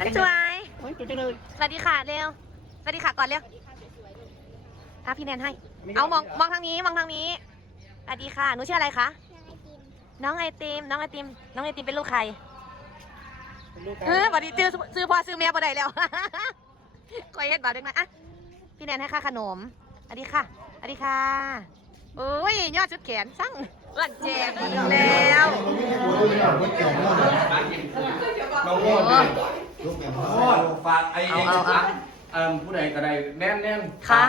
อันสวยสวัสดีค่ะเร็ว สวัสดีค่ะก่อนเร็วอะพี่แนนให้ เอามองมองทางนี้มองทางนี้ สวัสดีค่ะหนูชื่ออะไรคะ น้องไอติม น้องไอติม น้องไอติมเป็นลูกใครเออสวัสดีซื้อซื้อพ่อซื้อแม่บ่ได้แล้วคอยเฮ็ดบาทเล็กน้อยอะพี่แนนให้ค่าขนมสวัสดีค่ะสวัสดีค่ะโอ้ยยอดชุดแขนสั่งหลันแจกอีกแล้ว น้องโมดโมดฝากไอ้เอาเอาเอา เอ่อผู้ใดก็ได้แน่นแน่นค่ะ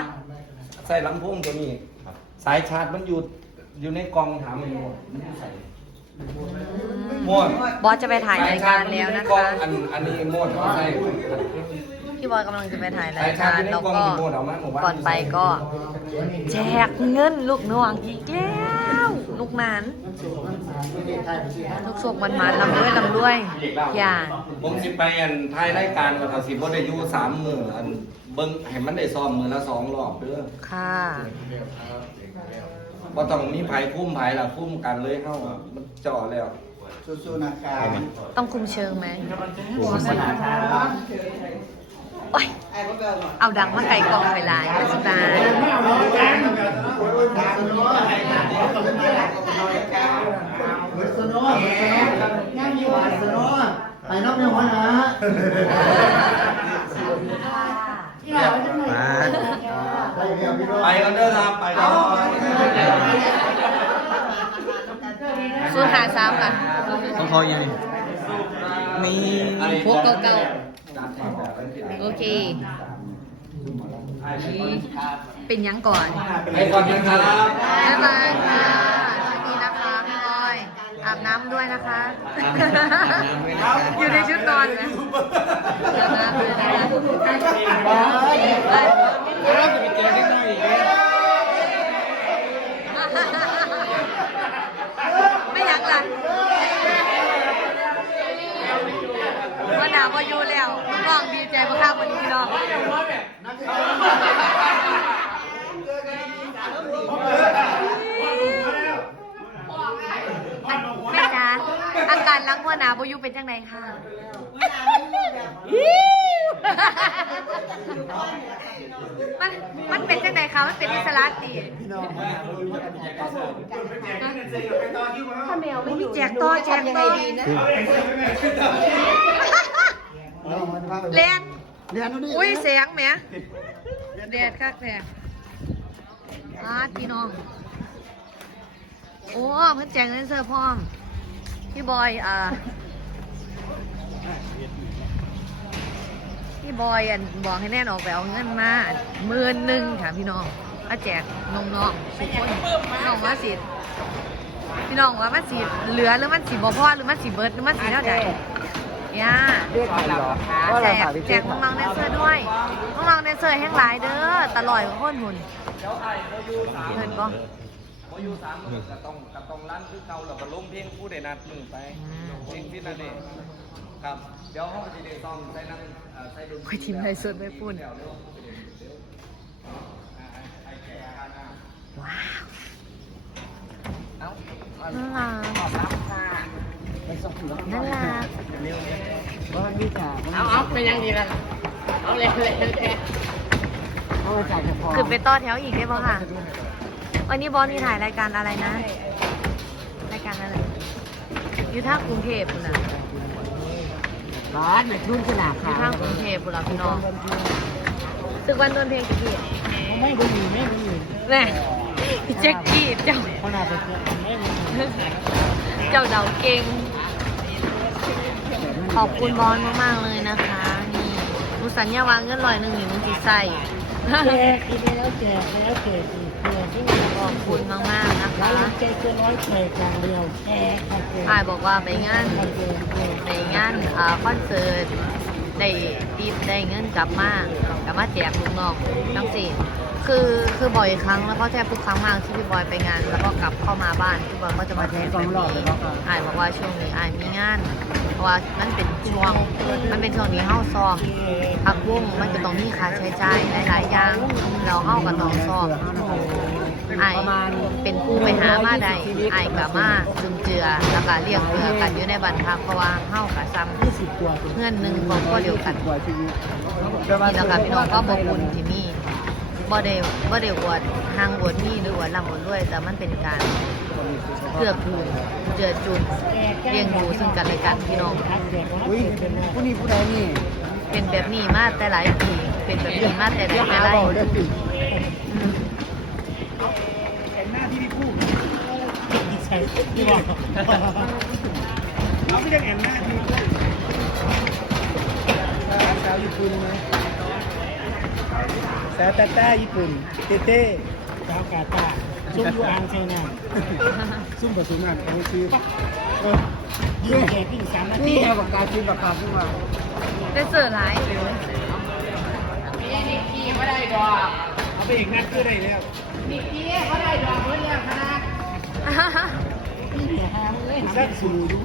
ใส่ลำโพงตัวนี้สายชาร์จมันอยู่อยู่ในกล่องถามมันหมดมันอยู่ใส่หมดบอสจะไปถ่ายรายการแล้วนะกล่อคะงอันอันนี้หมดเอาใส่ พี่บอยกำลังจะไปถ่ายราสายยชาการร์จอยู่ในแล้วกล่องก็หมดเอามาหมู่บ้านก่อนไปก็ แจกเงินลูกน้องอีกแล้ว ลูกหนานลูกโศกมันมาลำด้วยลำด้วยอย่าผมสิไปอันท้ายรายการกับเขาสิบ่ได้อยู่สามมืออันเบิ่งให้มันได้ซ้อมมือละสองรอบเด้อค่ะบ่ต้องมีไผคุ้มไผล่ะคุ้มกันเลยเฮามันจ่อแล้วสู้ๆนะครับต้องคุมเชิงไหมสู้ๆนะครับ โอ๊ยเอาดังมาไก่กองไปหลายก็สบายสโน่ย่างอยู่สโน่ไปนอกเมืองหัวหน้าไปกันเด้อครับไปแล้วสูตรหาซ้ำกันต้องคอยังไงมีพวกเก่าๆ โอเคนี่เป็นยังก่อนไปก่อนนะครับบ๊ายบายค่ะสวัสดีนะคะพี่บอย อาบน้ำด้วยนะคะ อยู่ในชุดนอนนะอาบน้ำด้วยนะคะเอ้ยไม่ยังล่ะว่าหนาวว่า อยู่แล้วน้องดีใจมากๆวันนี้พี่น้องแม่จ๋าอาการล้างหัวหนาบอยูเป็นจังไดค่ะมันมันเป็นจังไดคะมันเป็นอิสระตีถ้าแมวไม่อยู่แจกต่อแจกต่อเรีย นเรียนนี่อุ้ยเสียงแหมแดดคักแท้อาพี่น้อง โอ้เพิ่นแจกเงินเสื้อพร้อม พี่บอย อ่า พี่บอยอะบอกให้แน่นออกไปเอาเงินมาหมื่นหนึ่งค่ะพี่น้องมาแจกน้องๆทุกคนน้องว่าสิพี่น้องว่ามันสิเหลือหรือมันสิบ่พอหรือมันสิเบิดหรือมันสิเท่าใด ย่าเรียกใครเหรอแจกแจกน้องๆแดนเซอร์ด้วยน้องๆแดนเซอร์แห้งหลายเด้อตลอดกับคนหุ่นเพิ่นบ่พออยู่สามมือก็ต้องก็ต้องลั่นคือเก่าแล้วก็ลงเพลงผู้ใดนัดมือไปเพลงที่นั่นเองครับ เดี๋ยวห้องจะได้ต้องใส่นั่งเอ่อใส่ดนตไปรีทีมไทยสดไม่พูดเดี๋ยวเร็วเร็วอ่าไอ้แก่ข้างหน้าว้าว เอ้า น่ารักน่ารักวันนี้จ้าเอาเอาเป็นยังดีละเอาเลยเลยเลยเอามาจ่ายเฉพาะคือไปต่อแถวอีกได้ป่ะค่ะ วันนี้บอสนี่ถ่ายรายการอะไรนะ รายการอะไรอยู่ท่ากรุงเทพฯพุ่นน่ะร้านเนี่ยรุ่นขนาดอยู่ขาท่ากรุงเทพฯพุ่นล่ะพี่น้องตึกวันโดนเพลงกี่ทีไม่ได้ยินไม่ได้ยินแน่พี่แจ็คกี้เจ้าขนาดเป็นไม่ได้ยินเจ้าเดาเก่ง ขอบคุณบอลมากๆเลยนะคะนี่มูสัญญาวางเงินลอยหนึ่งหนึ่งสีใส่แจกอีกแล้วแจกแล้วแจกอีกแจกที่ไหนขอบคุณมากๆนะคะร้านแจกเกินร้อยแจกอย่างเดียวแจกแจกอายบอกว่าไปงานแจกแจกในงานอ่าคอนเสิร์ตได้ติปได้เงินกลับมากลับมาแจกลูกน้องทั้งสี่ คือคือบ่อยครั้งแล้วก็แทบทุกครั้งมากที่พี่บอยไปงาน แล้วก็กลับเข้ามาบ้านพี่บอยก็จะมาแทนแบบนี้อายบอกว่าช่วงนี้อายมีงานเพราะว่ามันเป็นช่วงมันเป็นช่วงนี้เฮาซ้อมพักวงมันก็ต้องมีค่าใช้จ่ายหลายๆอย่างเราเฮาก็ต้องซ้อมอายเป็นผู้ไปหามาได้อายก็มาซึมเจือแล้วก็เลี้ยงเพื่อกันอยู่ในบ้านพักเพราะว่าเฮาก็ซ้ำสิบตัวเพื่อนหนึ่งครอบครัวเดียวกันตัวชีวิตนี่แหละค่ะพี่น้องก็บอกบุญที่มี บ่ได้บ่ได้อวดทางอวดมีหรืออวดร่ำอวดรวย แต่มันเป็นการเกื้อกูลเจือจุนเลี้ยงดูซึ่งกันและกันพี่น้อง อุ้ยผู้นี้ผู้ใดนี่เป็นแบบนี้มาแต่หลายปีเป็นแบบนี้มาแต่ไหนเดี๋ยวแต่หาไรเบาได้สิอืมเห็นหน้าที่พี่พูดดีใจที่บอกเอาไม่ได้เห็นหน้าที่สาวญี่ปุ่นนะ สาวตาต้าญี่ปุ่น เต้เต้สาวกาตาซุ่มยูอางเซน่าซุ่มผสมกันเขาชื่อยิ่งแก่ยิ่งสามนาทีเอาปากกาจิ้มปากกาขึ้นมาได้เสือหลายเอาไปอีกนัดก็ได้แล้วสักสูดู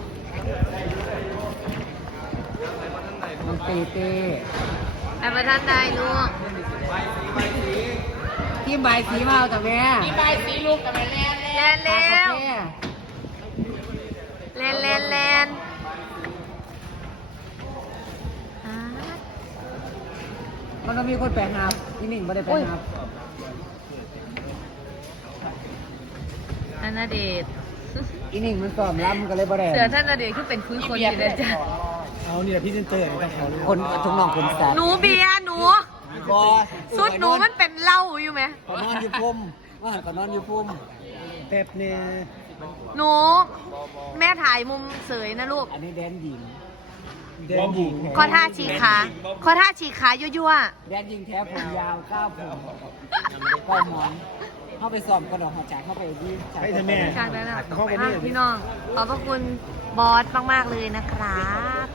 มันเต้เต้ ไอ้ประธานได้ลูกที่ใบสีมาเอาแต่แม่ไปสีลูกกับแม่แล่นแลนเร็วแลนแลนแลนอ่ามันต้องมีคนแปลงนับนี่หนึ่งไม่ได้แปลงนับอันนาเดชน์อีหนึ่งมันสอบรับมันก็เลยบ่ได้เสือท่านนาเดชน์คือเป็นคุยคนอยู่เลยจ้ะ เอาเนี่ยพี่เซนเตอร์ต้องเขาคนทุกน้องคนแสบหนูเบียร์หนู บอสุดหนูมันเป็นเหล้าอยู่ไหมก็นอนอยู่พุ่มว่าก็นอนอยู่พุ่มเป๊ปเนี่ยหนู แม่ถ่ายมุมเสยนะลูก อันนี้แดนหญิง แดนหญิงขอท่าฉีกขาขอท่าฉีกขายั่วแดนหญิงแท้ผมยาวก้าวผมก้อยหมอน เข้าไปสอบกระดอกหัวใจเข้าไปดีใจแม่ๆจากนั้นนะอะพี่น้อง ขอบพระคุณบอสมาก ๆ เลยนะครับ